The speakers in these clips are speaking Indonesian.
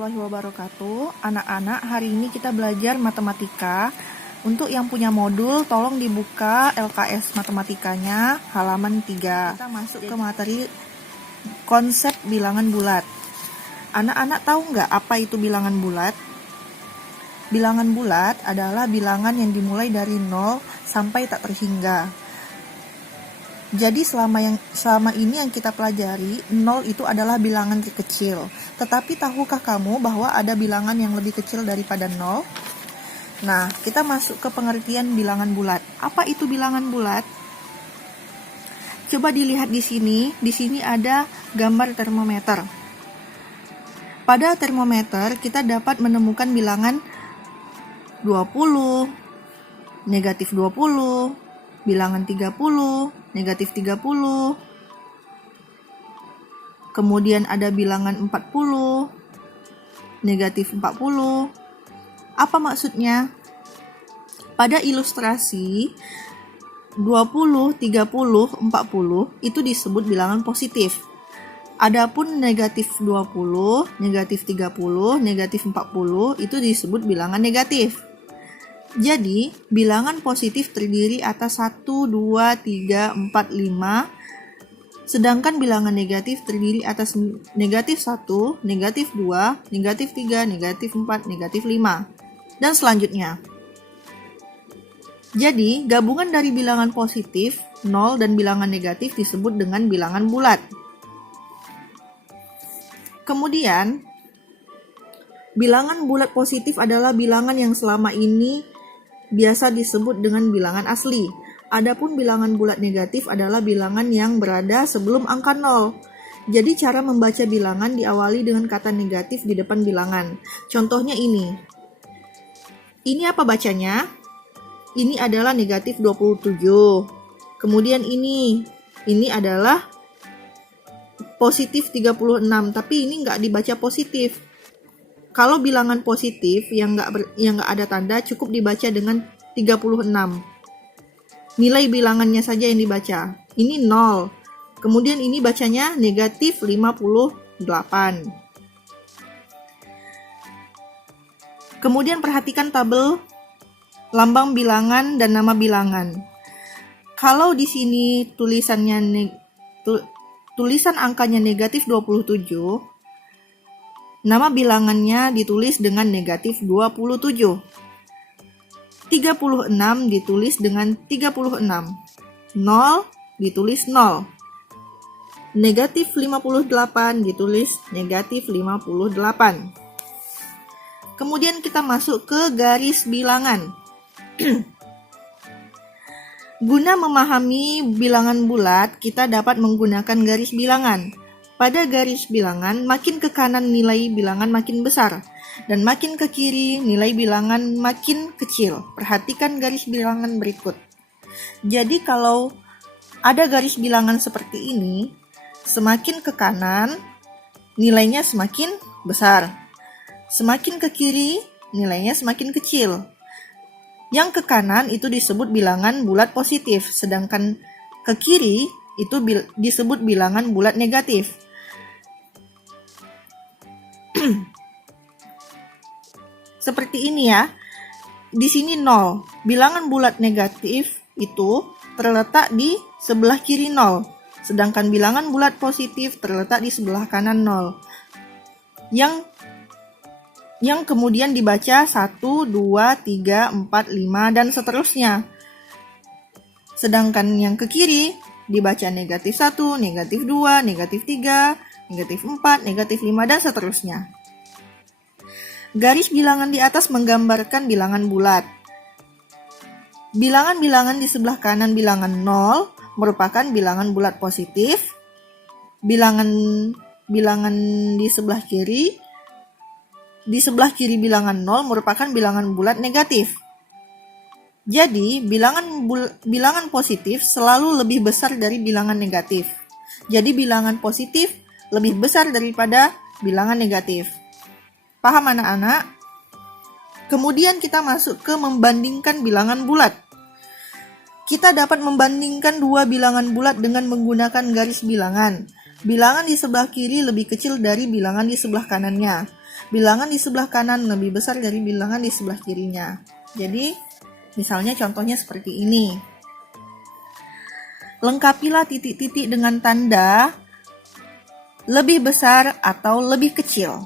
warahmatullahi wabarakatuh. Anak-anak, hari ini kita belajar matematika. Untuk yang punya modul, tolong dibuka LKS matematikanya halaman 3. Kita masuk ke materi konsep bilangan bulat. Anak-anak tahu nggak apa itu bilangan bulat? Bilangan bulat adalah bilangan yang dimulai dari 0 sampai tak terhingga. Jadi selama ini yang kita pelajari, 0 itu adalah bilangan terkecil. Tetapi tahukah kamu bahwa ada bilangan yang lebih kecil daripada 0? Nah, kita masuk ke pengertian bilangan bulat. Apa itu bilangan bulat? Coba dilihat di sini. Di sini ada gambar termometer. Pada termometer, kita dapat menemukan bilangan 20, negatif 20, bilangan 30, negatif 30, kemudian ada bilangan 40, negatif 40. Apa maksudnya? Pada ilustrasi 20, 30, 40 itu disebut bilangan positif. Adapun negatif 20, negatif 30, negatif 40 itu disebut bilangan negatif. Jadi, bilangan positif terdiri atas 1, 2, 3, 4, 5. Sedangkan bilangan negatif terdiri atas negatif 1, negatif 2, negatif 3, negatif 4, negatif 5. Dan selanjutnya. Jadi, gabungan dari bilangan positif, 0 dan bilangan negatif disebut dengan bilangan bulat. Kemudian, bilangan bulat positif adalah bilangan yang selama ini biasa disebut dengan bilangan asli. Adapun bilangan bulat negatif adalah bilangan yang berada sebelum angka 0. Jadi cara membaca bilangan diawali dengan kata negatif di depan bilangan. Contohnya ini. Ini apa bacanya? Ini adalah negatif 27. Kemudian ini adalah positif 36, tapi ini nggak dibaca positif. Kalau bilangan positif yang nggak ada tanda cukup dibaca dengan 36. Nilai bilangannya saja yang dibaca. Ini 0. Kemudian ini bacanya negatif 58. Kemudian perhatikan tabel lambang bilangan dan nama bilangan. Kalau di sini tulisan angkanya negatif 27, nama bilangannya ditulis dengan negatif 27. 36 ditulis dengan 36. 0 ditulis 0. Negatif 58 ditulis negatif 58. Kemudian kita masuk ke garis bilangan. Guna memahami bilangan bulat, kita dapat menggunakan garis bilangan. Pada garis bilangan, makin ke kanan nilai bilangan makin besar, dan makin ke kiri nilai bilangan makin kecil. Perhatikan garis bilangan berikut. Jadi kalau ada garis bilangan seperti ini, semakin ke kanan nilainya semakin besar. Semakin ke kiri nilainya semakin kecil. Yang ke kanan itu disebut bilangan bulat positif, sedangkan ke kiri itu disebut bilangan bulat negatif. Seperti ini ya. Di sini 0. Bilangan bulat negatif itu terletak di sebelah kiri 0. Sedangkan bilangan bulat positif terletak di sebelah kanan 0. Yang kemudian dibaca 1, 2, 3, 4, 5, dan seterusnya. Sedangkan yang ke kiri dibaca negatif 1, negatif 2, negatif 3, negatif 4, negatif 5, dan seterusnya. Garis bilangan di atas menggambarkan bilangan bulat. Bilangan-bilangan di sebelah kanan bilangan 0 merupakan bilangan bulat positif. Bilangan di sebelah kiri bilangan 0 merupakan bilangan bulat negatif. Jadi, bilangan positif selalu lebih besar dari bilangan negatif. Jadi, bilangan positif lebih besar daripada bilangan negatif. Paham anak-anak? Kemudian kita masuk ke membandingkan bilangan bulat. Kita dapat membandingkan dua bilangan bulat dengan menggunakan garis bilangan. Bilangan di sebelah kiri lebih kecil dari bilangan di sebelah kanannya. bilangan di sebelah kanan lebih besar dari bilangan di sebelah kirinya. Jadi, misalnya contohnya seperti ini. Lengkapilah titik-titik dengan tanda lebih besar atau lebih kecil.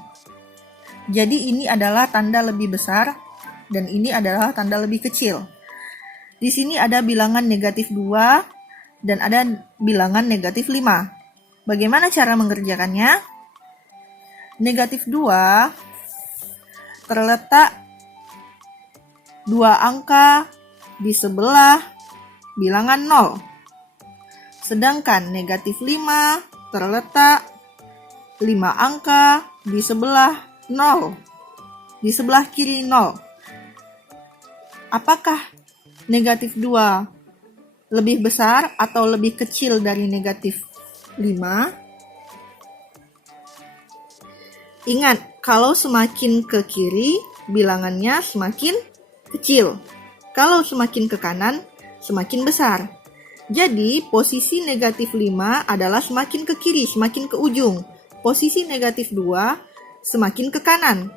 Jadi ini adalah tanda lebih besar dan ini adalah tanda lebih kecil. Di sini ada bilangan negatif 2 dan ada bilangan negatif 5. Bagaimana cara mengerjakannya? Negatif 2 terletak 2 angka di sebelah bilangan 0. Sedangkan negatif 5 terletak 5 angka di sebelah 0, di sebelah kiri 0. Apakah negatif 2 lebih besar atau lebih kecil dari negatif 5? Ingat, kalau semakin ke kiri, bilangannya semakin kecil. Kalau semakin ke kanan, semakin besar. Jadi, posisi negatif 5 adalah semakin ke kiri, semakin ke ujung. Posisi negatif 2 semakin ke kanan,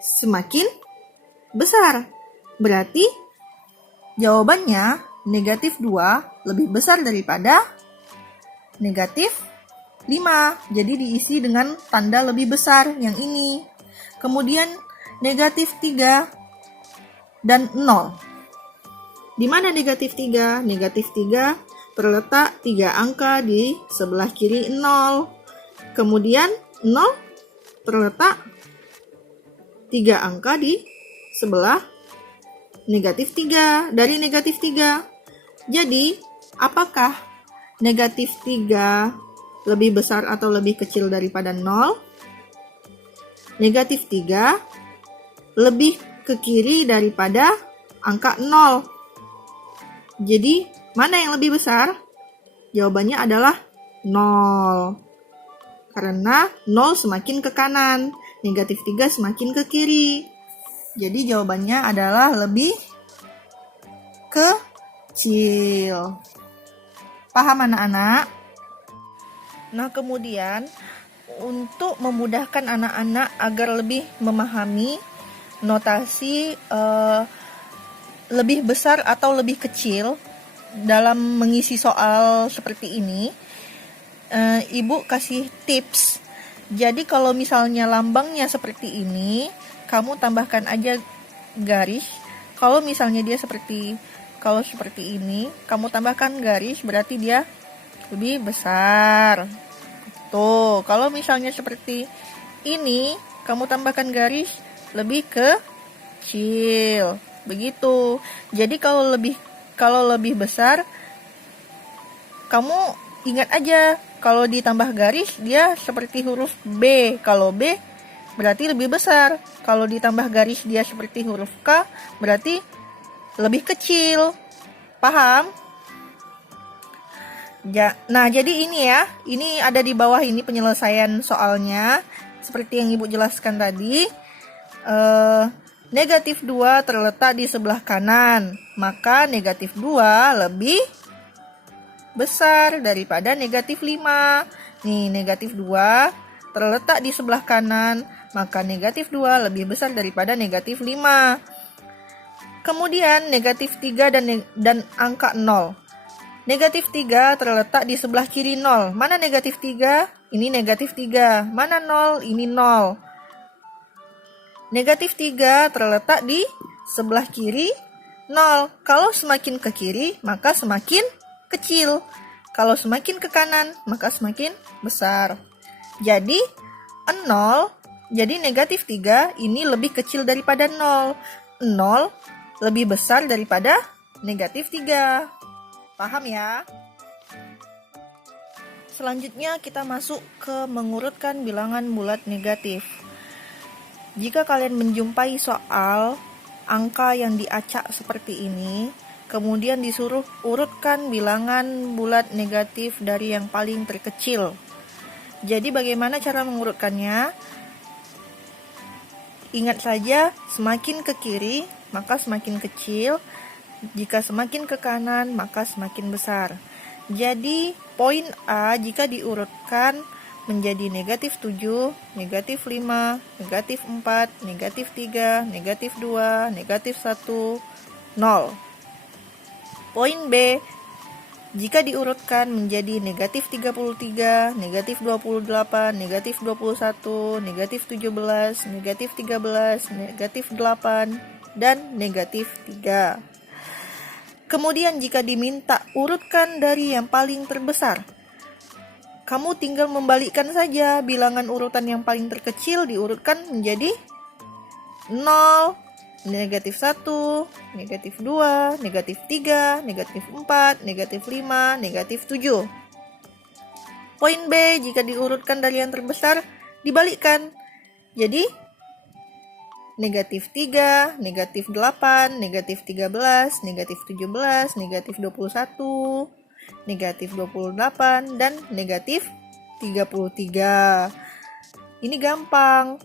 semakin besar. Berarti jawabannya negatif 2 lebih besar daripada negatif 5. Jadi diisi dengan tanda lebih besar yang ini. Kemudian negatif 3 dan 0. Di mana negatif 3? Negatif 3 terletak 3 angka di sebelah kiri 0. Kemudian 0 terletak 3 angka di sebelah negatif 3, dari negatif 3. Jadi, apakah negatif 3 lebih besar atau lebih kecil daripada 0? Negatif 3 lebih ke kiri daripada angka 0. Jadi, mana yang lebih besar? Jawabannya adalah 0. Karena 0 semakin ke kanan, negatif 3 semakin ke kiri. Jadi jawabannya adalah lebih kecil. Paham anak-anak? Nah, kemudian untuk memudahkan anak-anak agar lebih memahami notasi lebih besar atau lebih kecil dalam mengisi soal seperti ini, Ibu kasih tips. Jadi kalau misalnya lambangnya seperti ini, kamu tambahkan aja garis. Kalau misalnya dia seperti ini, kamu tambahkan garis, berarti dia lebih besar. Tuh, kalau misalnya seperti ini, kamu tambahkan garis, lebih kecil. Begitu. Jadi kalau lebih besar, kamu ingat aja, kalau ditambah garis dia seperti huruf B. Kalau B berarti lebih besar. Kalau ditambah garis dia seperti huruf K, berarti lebih kecil. Paham? Nah, jadi ini ya. Ini ada di bawah ini penyelesaian soalnya. Seperti yang Ibu jelaskan tadi. Negatif 2 terletak di sebelah kanan. Maka negatif 2 lebih besar daripada negatif 5. Nih, negatif 2 terletak di sebelah kanan, maka negatif 2 lebih besar daripada negatif 5. Kemudian negatif 3 dan angka 0. Negatif 3 terletak di sebelah kiri 0. Mana negatif 3? Ini negatif 3. Mana 0? Ini 0. Negatif 3 terletak di sebelah kiri 0. Kalau semakin ke kiri, maka semakin kecil. Kalau semakin ke kanan, maka semakin besar. Jadi, 0, jadi negatif 3 ini lebih kecil daripada 0. 0 lebih besar daripada negatif 3. Paham ya? Selanjutnya kita masuk ke mengurutkan bilangan bulat negatif. Jika kalian menjumpai soal angka yang diacak seperti ini, kemudian disuruh urutkan bilangan bulat negatif dari yang paling terkecil. Jadi bagaimana cara mengurutkannya? Ingat saja, semakin ke kiri maka semakin kecil, jika semakin ke kanan maka semakin besar. Jadi poin A jika diurutkan menjadi negatif 7, negatif 5, negatif 4, negatif 3, negatif 2, negatif 1, 0. Poin B, jika diurutkan menjadi negatif 33, negatif 28, negatif 21, negatif 17, negatif 13, negatif 8, dan negatif 3. Kemudian jika diminta urutkan dari yang paling terbesar, kamu tinggal membalikkan saja bilangan urutan yang paling terkecil diurutkan menjadi 0, negatif 1, negatif 2, negatif 3, negatif 4, negatif 5, negatif 7. Poin B, jika diurutkan dari yang terbesar, dibalikkan. Jadi, negatif 3, negatif 8, negatif 13, negatif 17, negatif 21, negatif 28, dan negatif 33. Ini gampang.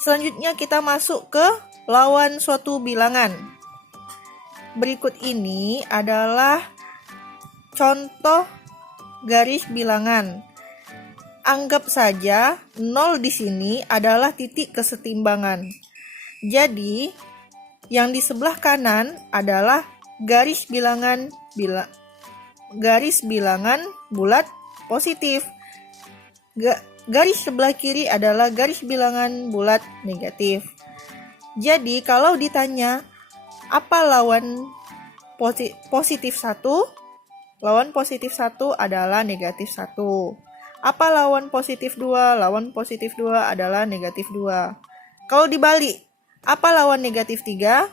Selanjutnya kita masuk ke lawan suatu bilangan. Berikut ini adalah contoh garis bilangan. Anggap saja 0 di sini adalah titik kesetimbangan. Jadi, yang di sebelah kanan adalah garis bilangan bulat positif. Garis sebelah kiri adalah garis bilangan bulat negatif. Jadi kalau ditanya apa lawan positif 1? Lawan positif 1 adalah negatif 1. Apa lawan positif 2? Lawan positif 2 adalah negatif 2. Kalau dibalik, apa lawan negatif 3?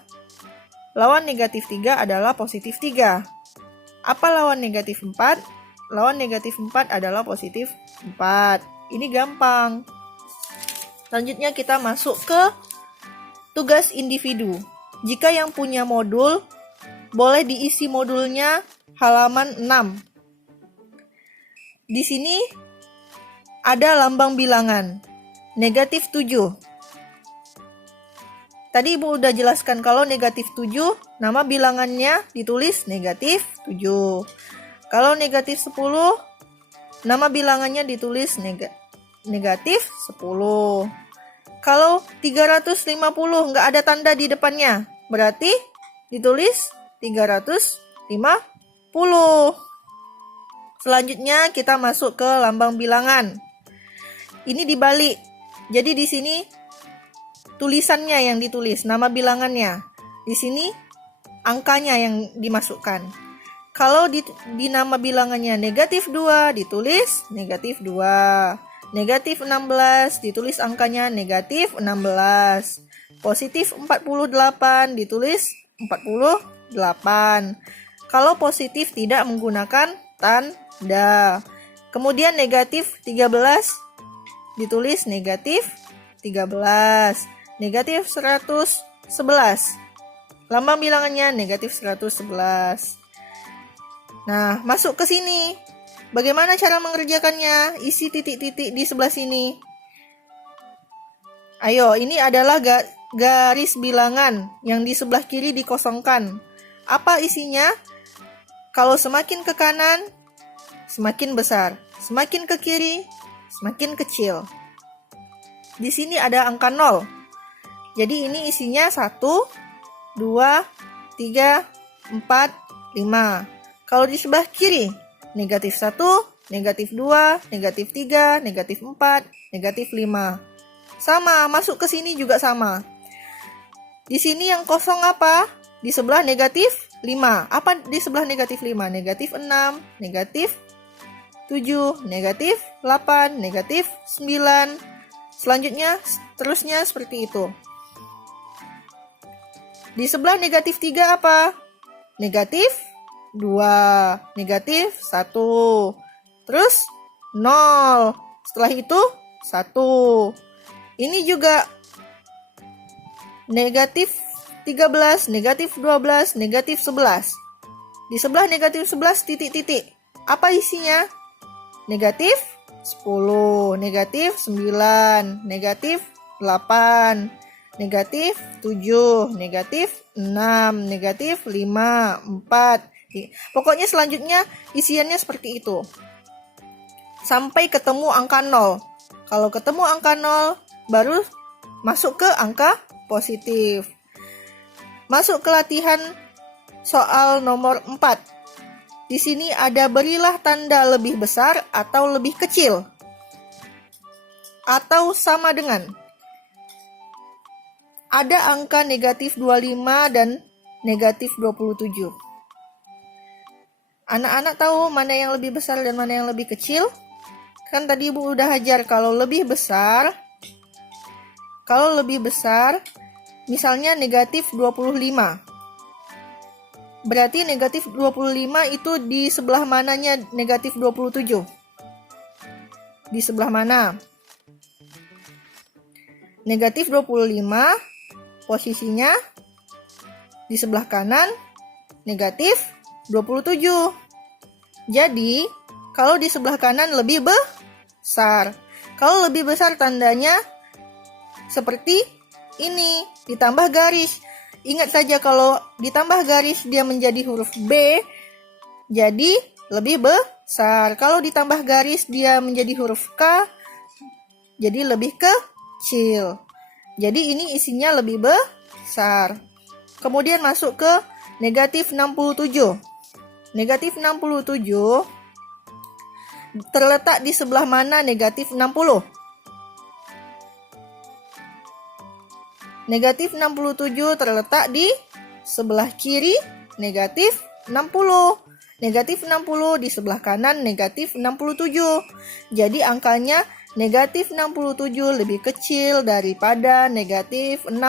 Lawan negatif 3 adalah positif 3. Apa lawan negatif 4? Lawan negatif 4 adalah positif 4. Ini gampang. Selanjutnya kita masuk ke tugas individu. Jika yang punya modul, boleh diisi modulnya halaman 6. Di sini ada lambang bilangan, negatif 7. Tadi Ibu udah jelaskan kalau negatif 7, nama bilangannya ditulis negatif 7. Kalau negatif 10, nama bilangannya ditulis negatif 10. Kalau 350 nggak ada tanda di depannya, berarti ditulis 350. Selanjutnya kita masuk ke lambang bilangan. Ini dibalik. Jadi di sini tulisannya yang ditulis, nama bilangannya. Di sini angkanya yang dimasukkan. Kalau di nama bilangannya negatif 2, ditulis negatif 2. Negatif 16, ditulis angkanya negatif 16. Positif 48, ditulis 48. Kalau positif tidak menggunakan tanda. Kemudian negatif 13, ditulis negatif 13. Negatif 111. Lambang bilangannya negatif 111. Nah, masuk ke sini. Bagaimana cara mengerjakannya? Isi titik-titik di sebelah sini. Ayo, ini adalah garis bilangan yang di sebelah kiri dikosongkan. Apa isinya? Kalau semakin ke kanan, semakin besar. Semakin ke kiri, semakin kecil. Di sini ada angka 0. Jadi ini isinya 1, 2, 3, 4, 5. Kalau di sebelah kiri, negatif 1, negatif 2, negatif 3, negatif 4, negatif 5. Sama, masuk ke sini juga sama. Di sini yang kosong apa? Di sebelah negatif 5. Apa di sebelah negatif 5? Negatif 6, negatif 7, negatif 8, negatif 9. Selanjutnya, terusnya seperti itu. Di sebelah negatif 3 apa? Negatif 2, negatif 1. Terus 0. Setelah itu 1. Ini juga negatif 13, negatif 12, negatif 11. Di sebelah negatif 11 titik-titik. Apa isinya? Negatif 10, negatif 9, negatif 8, negatif 7, negatif 6, negatif 5, 4. Pokoknya selanjutnya isiannya seperti itu. sampai ketemu angka 0. Kalau ketemu angka 0, baru masuk ke angka positif. Masuk ke latihan soal nomor 4. Di sini ada berilah tanda lebih besar atau lebih kecil, atau sama dengan. Ada angka negatif 25 dan negatif 27. Anak-anak tahu mana yang lebih besar dan mana yang lebih kecil? Kan tadi Ibu udah ajar kalau lebih besar, misalnya negatif 25. Berarti negatif 25 itu di sebelah mananya negatif 27? Di sebelah mana? Negatif 25 posisinya di sebelah kanan negatif 27. Jadi, kalau di sebelah kanan lebih besar. Kalau lebih besar tandanya seperti ini, ditambah garis. Ingat saja kalau ditambah garis dia menjadi huruf B, jadi lebih besar. Kalau ditambah garis dia menjadi huruf K, jadi lebih kecil. Jadi ini isinya lebih besar. Kemudian masuk ke negatif 67. Negatif 67 terletak di sebelah mana negatif 60? Negatif 67 terletak di sebelah kiri negatif 60. Negatif 60 di sebelah kanan negatif 67. Jadi angkanya negatif 67 lebih kecil daripada negatif 60.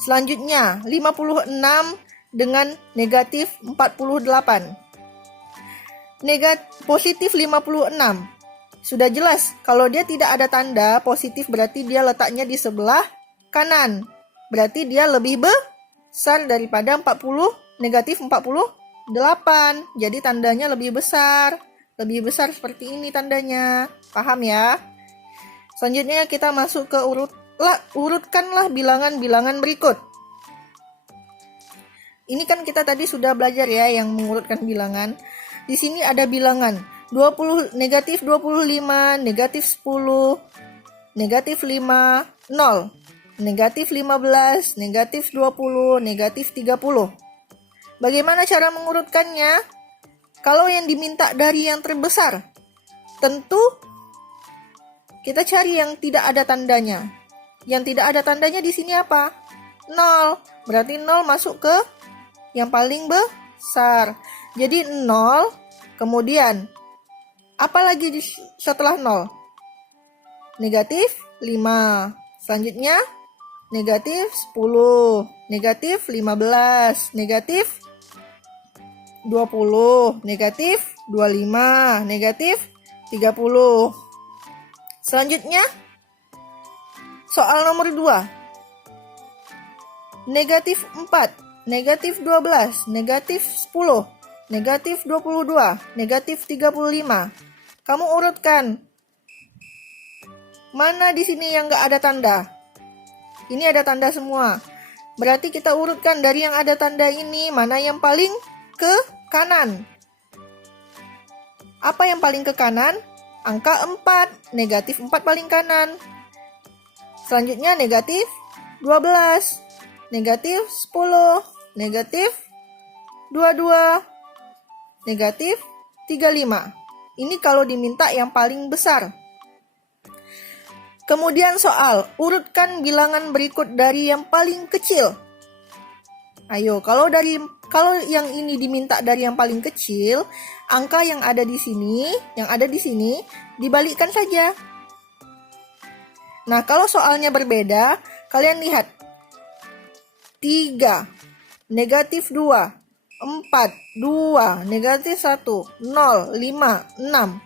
Selanjutnya 56 dengan negatif 48. Positif 56. Sudah jelas, kalau dia tidak ada tanda positif berarti dia letaknya di sebelah kanan. Berarti dia lebih besar daripada 40, negatif 48. Jadi tandanya lebih besar. Lebih besar seperti ini tandanya. Paham ya? Selanjutnya kita masuk ke urutkanlah bilangan-bilangan berikut. Ini kan kita tadi sudah belajar ya yang mengurutkan bilangan. Di sini ada bilangan negatif 25, negatif 10, negatif 5, 0, negatif 15, negatif 20, negatif 30. Bagaimana cara mengurutkannya? Kalau yang diminta dari yang terbesar, tentu kita cari yang tidak ada tandanya. Yang tidak ada tandanya di sini apa? 0. Berarti 0 masuk ke yang paling besar. Jadi 0, kemudian apalagi setelah 0? Negatif 5. Selanjutnya negatif 10, negatif 15, negatif 20, negatif 25, negatif 30. Selanjutnya soal nomor 2. Negatif 4, negatif 12, negatif 10, negatif 22, negatif 35. Kamu urutkan. Mana di sini yang nggak ada tanda? Ini ada tanda semua. Berarti kita urutkan dari yang ada tanda ini, mana yang paling ke kanan. Apa yang paling ke kanan? Angka 4. Negatif 4 paling kanan. Selanjutnya negatif 12, negatif 10, negatif 22, negatif 35. Ini kalau diminta yang paling besar. Kemudian soal, urutkan bilangan berikut dari yang paling kecil. Ayo, kalau yang ini diminta dari yang paling kecil, angka yang ada di sini dibalikkan saja. Nah, kalau soalnya berbeda, kalian lihat. 3, negatif 2, 4, 2, negatif 1, 0, 5, 6.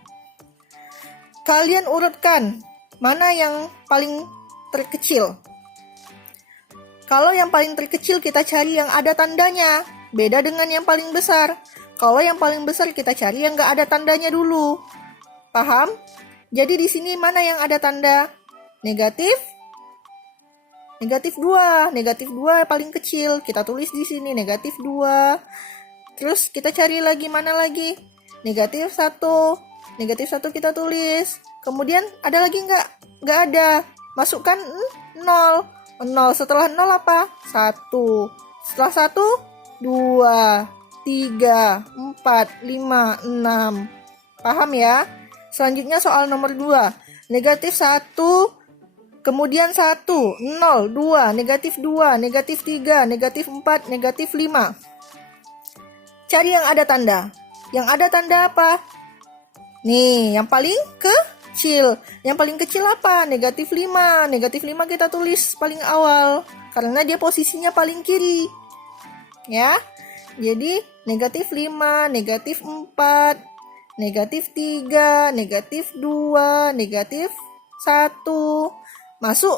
Kalian urutkan mana yang paling terkecil. Kalau yang paling terkecil kita cari yang ada tandanya, beda dengan yang paling besar. Kalau yang paling besar kita cari yang gak ada tandanya dulu. Paham? Jadi di sini mana yang ada tanda? Negatif 2. Negatif 2 paling kecil. Kita tulis di sini negatif 2. Terus kita cari lagi mana lagi? Negatif 1, Negatif 1 kita tulis. Kemudian ada lagi nggak? Nggak ada. Masukkan 0. 0 setelah 0 apa? 1. Setelah 1, 2, 3, 4, 5, 6. Paham ya? Selanjutnya soal nomor 2. Negatif 1, kemudian 1, 0, 2, negatif 2, negatif 3, negatif 4, negatif 5. Cari yang ada tanda. Yang ada tanda apa? Nih, yang paling kecil. Yang paling kecil apa? Negatif 5. Negatif 5 kita tulis paling awal. Karena dia posisinya paling kiri. Ya. Jadi, negatif 5, negatif 4, negatif 3, negatif 2, negatif 1. Masuk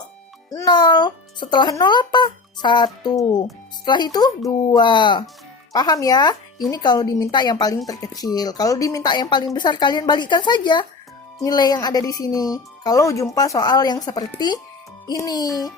0. Setelah 0 apa? 1. Setelah itu 2. Paham ya? Ini kalau diminta yang paling terkecil. Kalau diminta yang paling besar, kalian balikkan saja nilai yang ada di sini. Kalau jumpa soal yang seperti ini.